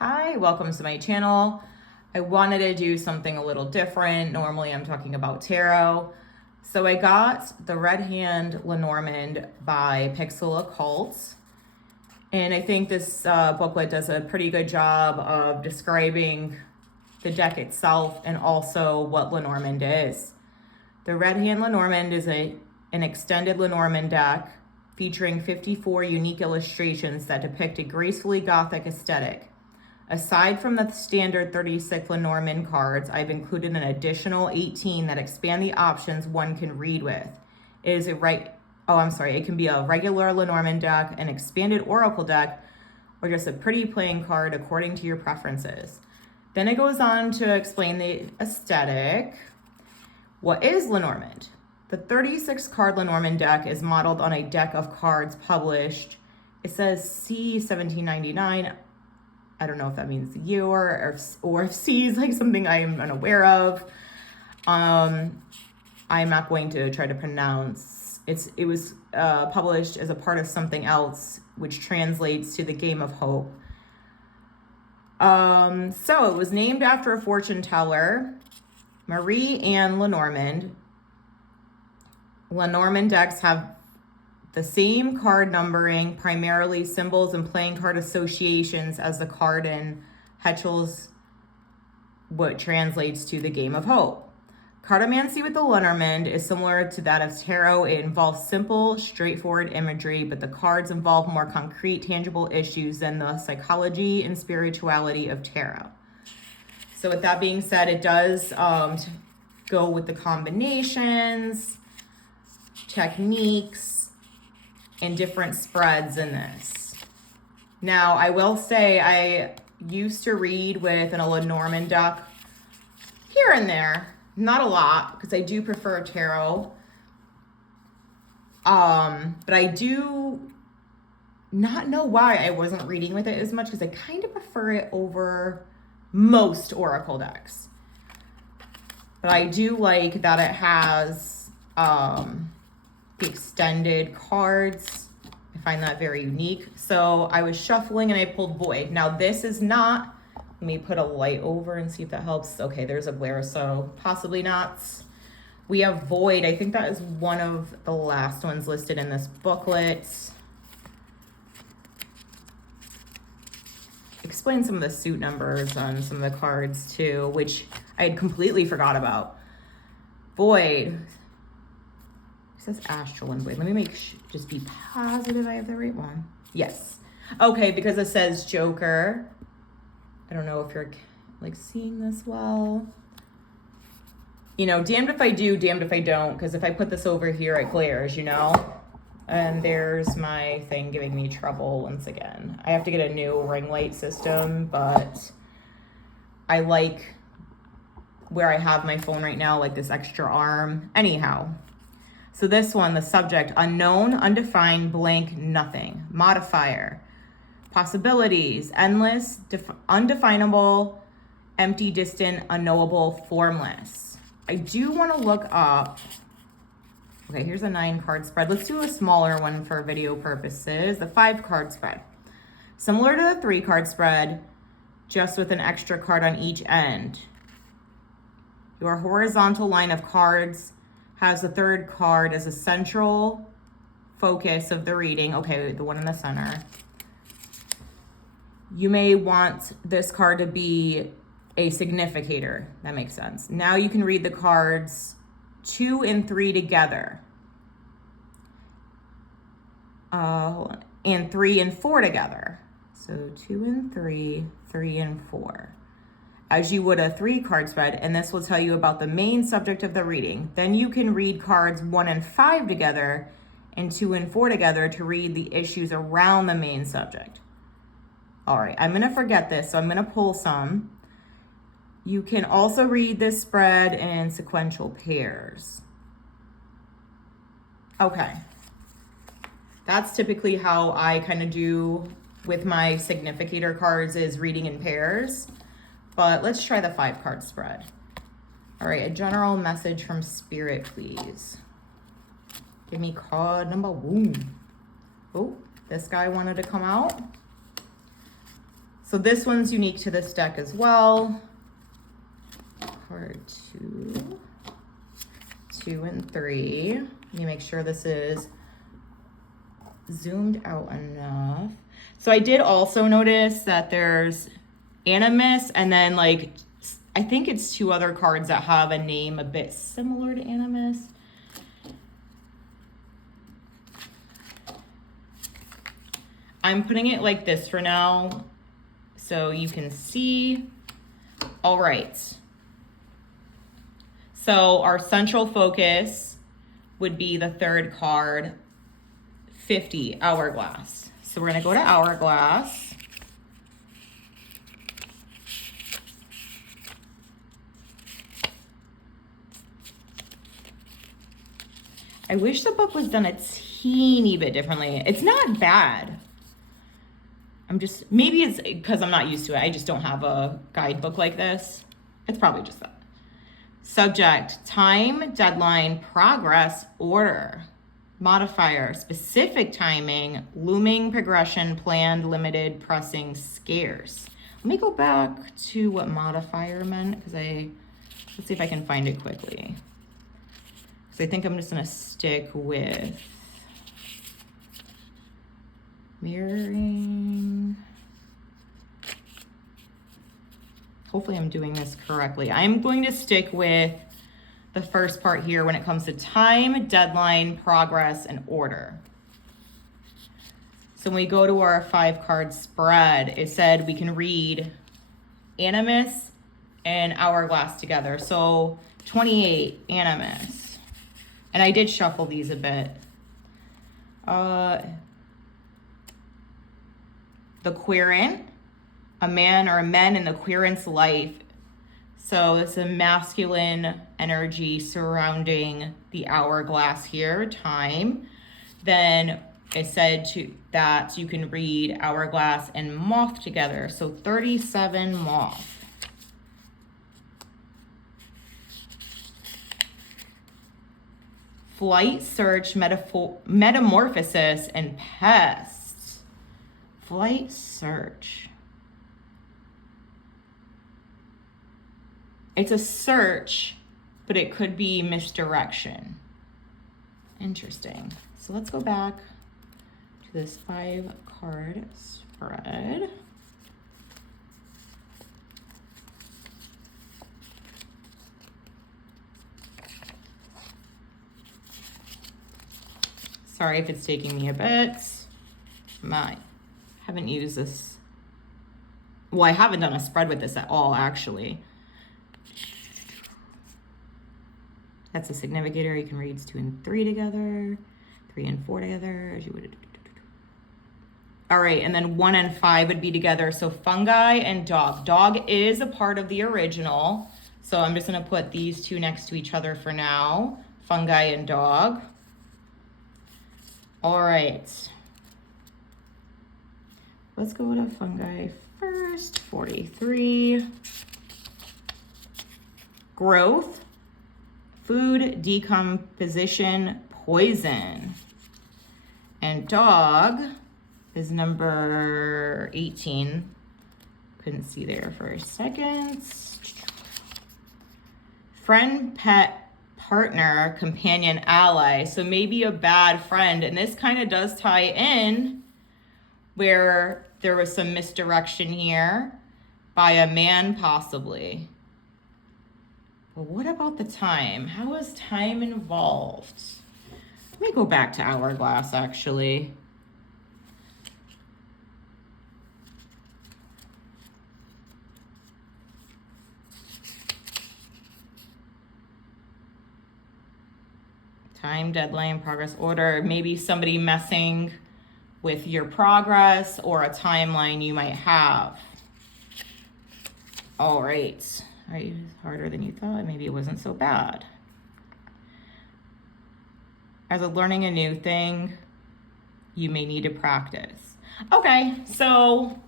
Hi, welcome to my channel. I wanted to do something a little different. Normally I'm talking about tarot. So I got the Red Hand Lenormand by PixelOccult. And I think this booklet does a pretty good job of describing the deck itself and also what Lenormand is. The Red Hand Lenormand is an extended Lenormand deck featuring 54 unique illustrations that depict a gracefully Gothic aesthetic. Aside from the standard 36 Lenormand cards, I've included an additional 18 that expand the options one can read with. It can be a regular Lenormand deck, an expanded Oracle deck, or just a pretty playing card according to your preferences. Then it goes on to explain the aesthetic. What is Lenormand? The 36 card Lenormand deck is modeled on a deck of cards published. It says C 1799. I don't know if that means the year or if C is like something I am unaware of. I'm not going to try to pronounce. It was published as a part of something else, which translates to the Game of Hope. So it was named after a fortune teller, Marie Anne Lenormand. Lenormand decks have the same card numbering, primarily symbols and playing card associations as the card in Hetchel's, what translates to the Game of Hope. Cartomancy with the Lenormand is similar to that of tarot. It involves simple, straightforward imagery, but the cards involve more concrete, tangible issues than the psychology and spirituality of tarot. So with that being said, it does go with the combinations, techniques, and different spreads in this. Now, I will say I used to read with a Lenormand deck here and there. Not a lot, because I do prefer tarot. But I do not know why I wasn't reading with it as much, because I kind of prefer it over most Oracle decks. But I do like that it has the extended cards. I find that very unique. So I was shuffling and I pulled Void. Now this is not, let me put a light over and see if that helps. Okay, there's a glare, so possibly not. We have Void. I think that is one of the last ones listed in this booklet. Explain some of the suit numbers on some of the cards too, which I had completely forgot about. Void. It says Astral and Void. Let me just be positive I have the right one. Yes. Okay, because it says Joker. I don't know if you're like seeing this well. You know, damned if I do, damned if I don't, because if I put this over here, it glares, you know? And there's my thing giving me trouble once again. I have to get a new ring light system, but I like where I have my phone right now, like this extra arm. Anyhow. So this one, the subject, unknown, undefined, blank, nothing. Modifier, possibilities, endless, undefinable, empty, distant, unknowable, formless. I do want to look up, okay, here's a 9 card spread. Let's do a smaller one for video purposes, the 5 card spread. Similar to the 3 card spread, just with an extra card on each end. Your horizontal line of cards has the 3rd card as a central focus of the reading. Okay, the one in the center. You may want this card to be a significator. That makes sense. Now you can read the cards 2 and 3 together. And 3 and 4 together. So 2 and 3, 3 and 4. As you would a 3 card spread, and this will tell you about the main subject of the reading. Then you can read cards 1 and 5 together and 2 and 4 together to read the issues around the main subject. All right, I'm gonna forget this, so I'm gonna pull some. You can also read this spread in sequential pairs. Okay, that's typically how I kind of do with my significator cards, is reading in pairs. But let's try the 5 card spread. All right, a general message from Spirit, please. Give me card number 1. Oh, this guy wanted to come out. So this one's unique to this deck as well. Card 2, 2 and 3. Let me make sure this is zoomed out enough. So I did also notice that there's Animus and then like, I think it's 2 other cards that have a name a bit similar to Animus. I'm putting it like this for now so you can see. All right. So our central focus would be the 3rd card, 50, Hourglass. So we're gonna go to Hourglass. I wish the book was done a teeny bit differently. It's not bad. Maybe it's because I'm not used to it. I just don't have a guidebook like this. It's probably just that. Subject, time, deadline, progress, order. Modifier, specific timing, looming progression, planned, limited, pressing, scarce. Let me go back to what modifier meant because let's see if I can find it quickly. Because I think I'm just gonna stick with mirroring. Hopefully I'm doing this correctly. I'm going to stick with the first part here when it comes to time, deadline, progress, and order. So when we go to our 5-card spread, it said we can read Animus and Hourglass together. So 28, Animus. And I did shuffle these a bit. The querent, a man or a men in the querent's life. So it's a masculine energy surrounding the hourglass here, time. Then it said that you can read Hourglass and Moth together. So 37, Moth. Flight, search, metamorphosis, and pest. Flight, search. It's a search, but it could be misdirection. Interesting. So let's go back to this 5-card spread. Sorry if it's taking me a bit. I haven't used this. Well, I haven't done a spread with this at all, actually. That's a significator. You can read 2 and 3 together, 3 and 4 together, as you would. All right, and then 1 and 5 would be together. So fungi and dog. Dog is a part of the original. So I'm just gonna put these 2 next to each other for now. Fungi and dog. All right. Let's go to fungi first. 43. Growth, food, decomposition, poison. And dog is number 18. Couldn't see there for a second. Friend, pet, partner, companion, ally. So maybe a bad friend. And this kind of does tie in where there was some misdirection here by a man possibly. But what about the time? How is time involved? Let me go back to Hourglass actually. Time, deadline, progress, order. Maybe somebody messing with your progress or a timeline you might have. All right. Right, harder than you thought. Maybe it wasn't so bad. As a learning a new thing, you may need to practice. Okay, so,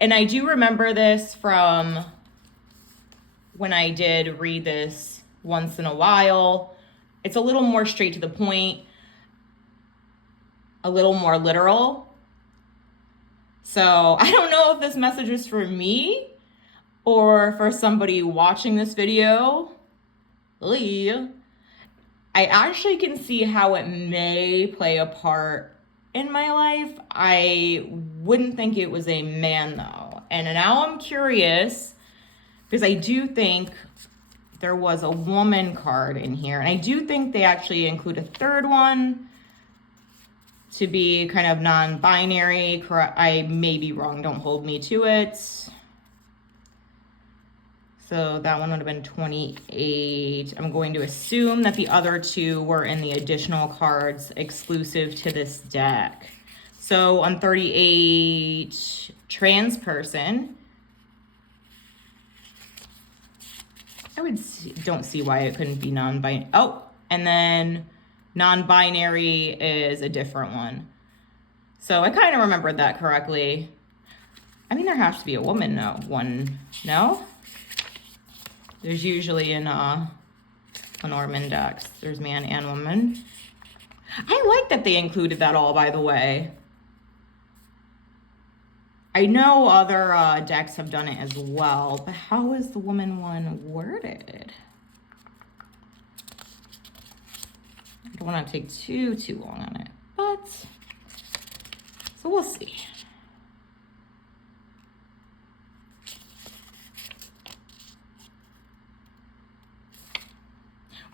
and I do remember this from when I did read this once in a while. It's a little more straight to the point, a little more literal. So I don't know if this message is for me or for somebody watching this video. I actually can see how it may play a part in my life. I wouldn't think it was a man though. And now I'm curious because I do think there was a woman card in here. And I do think they actually include a third one to be kind of non-binary. I may be wrong, don't hold me to it. So that one would have been 28. I'm going to assume that the other two were in the additional cards exclusive to this deck. So on 38, trans person. Don't see why it couldn't be non-binary. Oh, and then non-binary is a different one. So I kind of remembered that correctly. I mean, there has to be a woman, no? There's usually in Lenormand decks, there's man and woman. I like that they included that all, by the way. I know other decks have done it as well, but how is the woman one worded? I don't want to take too long on it, but so we'll see.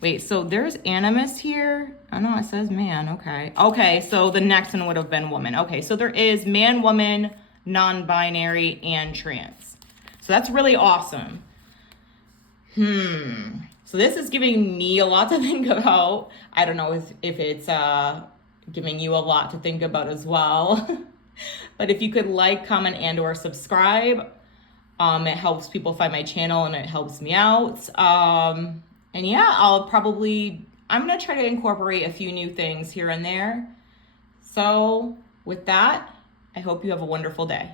Wait, so there's animus here? Oh no, it says man, okay. Okay, so the next one would have been woman. Okay, so there is man, woman, non-binary, and trans. So that's really awesome. So this is giving me a lot to think about. I don't know if it's giving you a lot to think about as well. But if you could like, comment, and or subscribe, it helps people find my channel and it helps me out. And yeah, I'm gonna try to incorporate a few new things here and there. So with that, I hope you have a wonderful day.